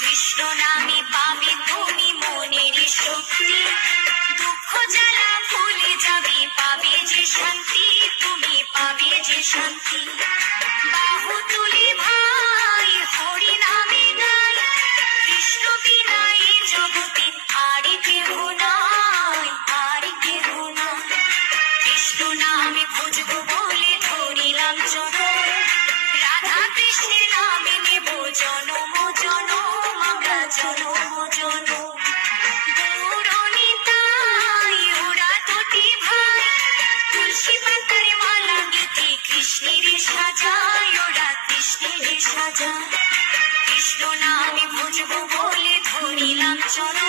কৃষ্ণ নামে পাবে তুমি মনের শক্তি, দুঃখ জ্বালা ভুলে যাবে, পাবে যে শান্তি, তুমি পাবে যে শান্তি। বাহু তুলে ভাই হরি নামে গাই, কৃষ্ণ বিনা এ জগতে আর কেহ নাই, আর কেহ নাই। কৃষ্ণ নামে ভজবো বলে ধরিলাম চরণ, রাধা কৃষ্ণের নামে নেব জনম জনম, আমরা জনম জনম। গৌরনিতাই ওরা দুটি ভাই, তুলসী পাতার মালা গেঁথে কৃষ্ণের সাজায়, ওরা কৃষ্ণের সাজায়। কৃষ্ণ নামে ভজবো বলে ধরিলাম চরণ,